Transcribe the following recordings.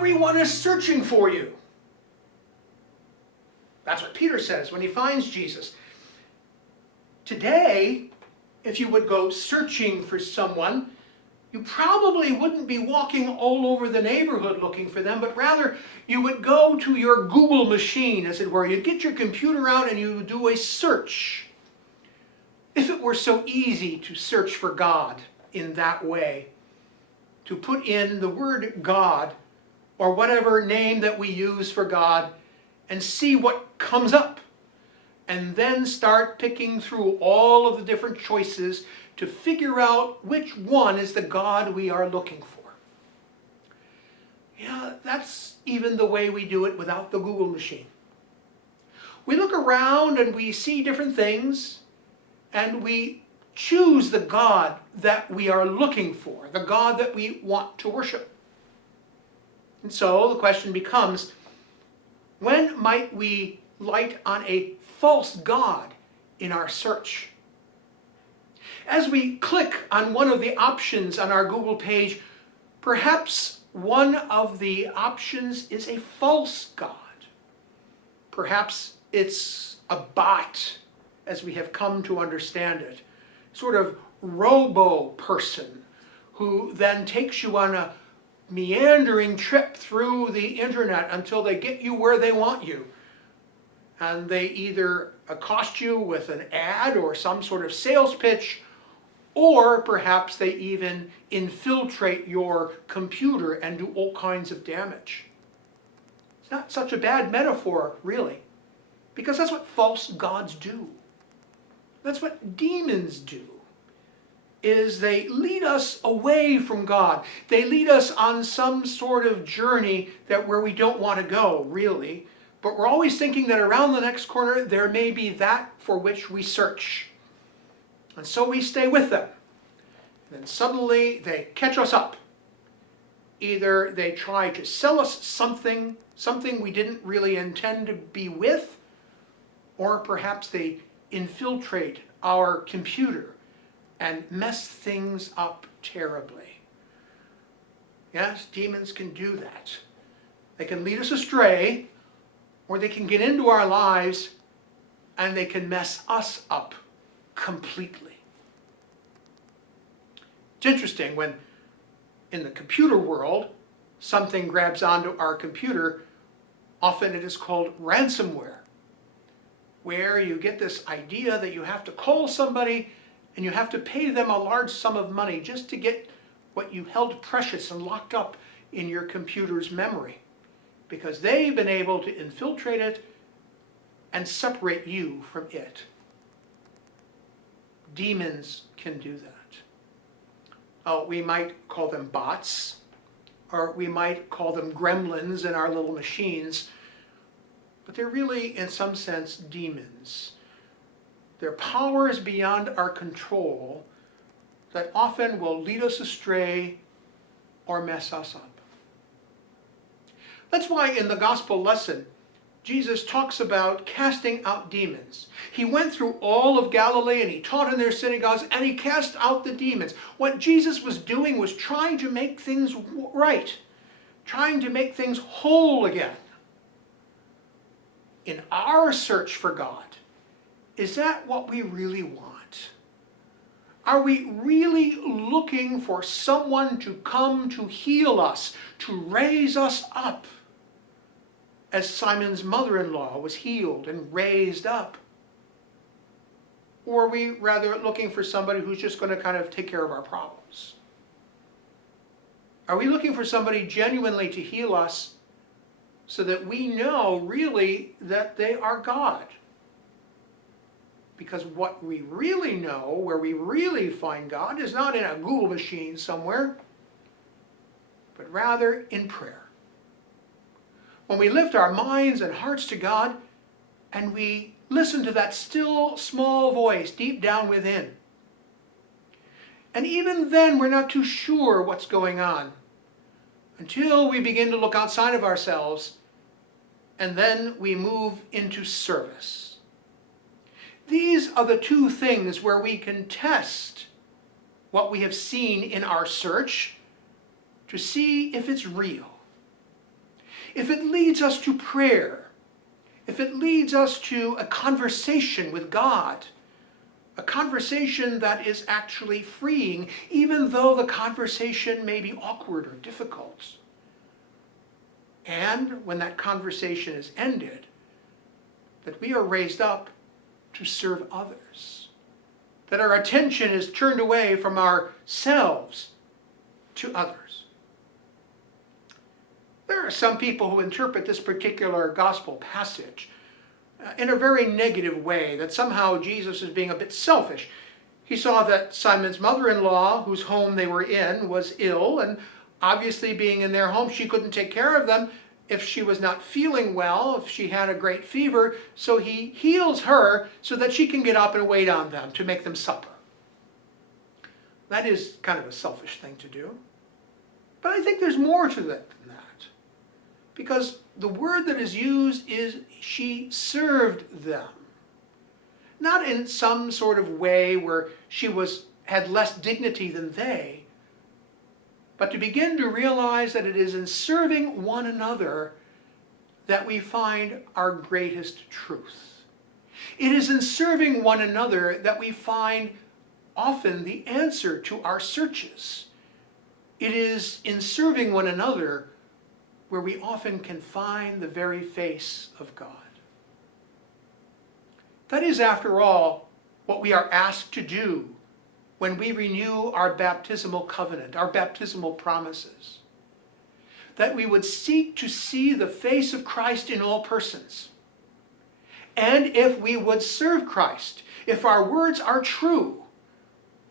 everyone is searching for you. That's what Peter says when he finds Jesus. Today, if you would go searching for someone, you probably wouldn't be walking all over the neighborhood looking for them, but rather you would go to your Google machine, as it were. You'd get your computer out and you would do a search. If it were so easy to search for God in that way, to put in the word God or whatever name that we use for God and see what comes up, and then start picking through all of the different choices to figure out which one is the God we are looking for. Yeah, that's even the way we do it without the Google machine. We look around and we see different things, and we choose the God that we are looking for, the God that we want to worship. And so the question becomes, when might we light on a false God in our search? As we click on one of the options on our Google page, perhaps one of the options is a false God. Perhaps it's a bot, as we have come to understand it, sort of robo-person who then takes you on a meandering trip through the internet until they get you where they want you. And they either accost you with an ad or some sort of sales pitch, or perhaps they even infiltrate your computer and do all kinds of damage. It's not such a bad metaphor, really, because that's what false gods do. That's what demons do, is they lead us away from God. They lead us on some sort of journey where we don't want to go, really. But we're always thinking that around the next corner there may be that for which we search. And so we stay with them. And then suddenly they catch us up. Either they try to sell us something we didn't really intend to be with, or perhaps they infiltrate our computer and mess things up terribly. Yes, demons can do that. They can lead us astray, or they can get into our lives and they can mess us up completely. It's interesting when in the computer world something grabs onto our computer, often it is called ransomware, where you get this idea that you have to call somebody and you have to pay them a large sum of money just to get what you held precious and locked up in your computer's memory, because they've been able to infiltrate it and separate you from it. Demons can do that. We might call them bots, or we might call them gremlins in our little machines, but they're really, in some sense, demons. Their power is beyond our control, that often will lead us astray or mess us up. That's why in the gospel lesson, Jesus talks about casting out demons. He went through all of Galilee and he taught in their synagogues and he cast out the demons. What Jesus was doing was trying to make things right, trying to make things whole again. In our search for God, is that what we really want? Are we really looking for someone to come to heal us, to raise us up? As Simon's mother-in-law was healed and raised up? Or are we rather looking for somebody who's just going to kind of take care of our problems? Are we looking for somebody genuinely to heal us so that we know really that they are God? Because what we really know, where we really find God, is not in a Google machine somewhere, but rather in prayer. When we lift our minds and hearts to God and we listen to that still small voice deep down within. And even then we're not too sure what's going on until we begin to look outside of ourselves, and then we move into service. These are the two things where we can test what we have seen in our search to see if it's real. if it leads us to prayer, if it leads us to a conversation with God, a conversation that is actually freeing, even though the conversation may be awkward or difficult. And when that conversation is ended, that we are raised up to serve others, that our attention is turned away from ourselves to others. There are some people who interpret this particular gospel passage in a very negative way, that somehow Jesus is being a bit selfish. He saw that Simon's mother-in-law, whose home they were in, was ill, and obviously being in their home, she couldn't take care of them if she was not feeling well, if she had a great fever, so he heals her so that she can get up and wait on them to make them supper. That is kind of a selfish thing to do. But I think there's more to that than that. Because the word that is used is she served them. Not in some sort of way where she had less dignity than they, but to begin to realize that it is in serving one another that we find our greatest truth. It is in serving one another that we find often the answer to our searches. It is in serving one another where we often can find the very face of God. That is, after all, what we are asked to do when we renew our baptismal covenant, our baptismal promises. That we would seek to see the face of Christ in all persons. And if we would serve Christ, if our words are true,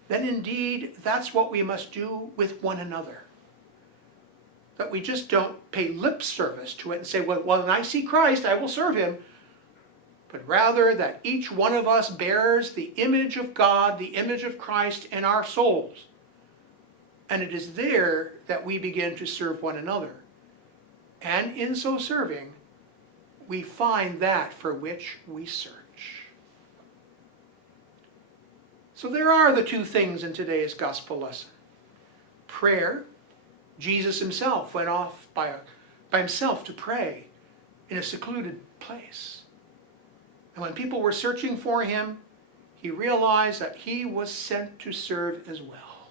then indeed that's what we must do with one another. That we just don't pay lip service to it and say, well, when I see Christ, I will serve him. But rather that each one of us bears the image of God, the image of Christ in our souls. And it is there that we begin to serve one another. And in so serving, we find that for which we search. So there are the two things in today's gospel lesson. Prayer. Jesus himself went off by himself to pray in a secluded place. And when people were searching for him, he realized that he was sent to serve as well.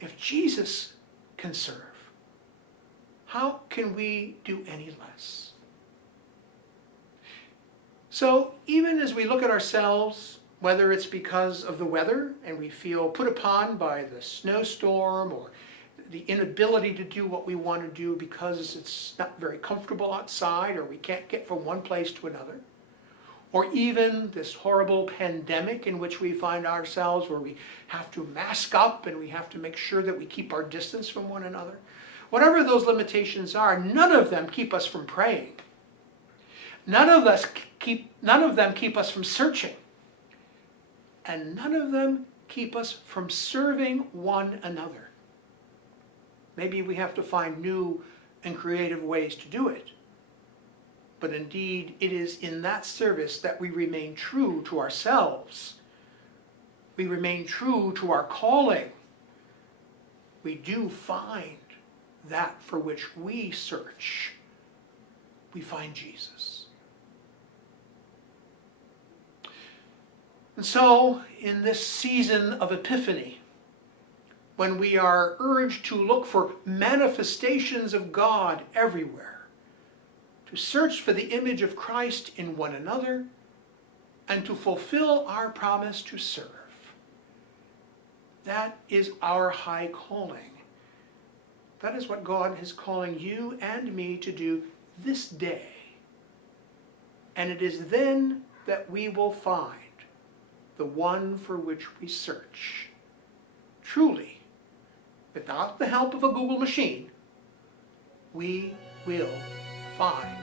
If Jesus can serve, how can we do any less? So even as we look at ourselves, whether it's because of the weather and we feel put upon by the snowstorm or the inability to do what we want to do because it's not very comfortable outside or we can't get from one place to another, or even this horrible pandemic in which we find ourselves where we have to mask up and we have to make sure that we keep our distance from one another. Whatever those limitations are, none of them keep us from praying. None of them keep us from searching. And none of them keep us from serving one another. Maybe we have to find new and creative ways to do it. But indeed, it is in that service that we remain true to ourselves. We remain true to our calling. We do find that for which we search. We find Jesus. And so, in this season of Epiphany, when we are urged to look for manifestations of God everywhere, to search for the image of Christ in one another, and to fulfill our promise to serve. That is our high calling. That is what God is calling you and me to do this day. And it is then that we will find the one for which we search. Truly, without the help of a Google machine, we will find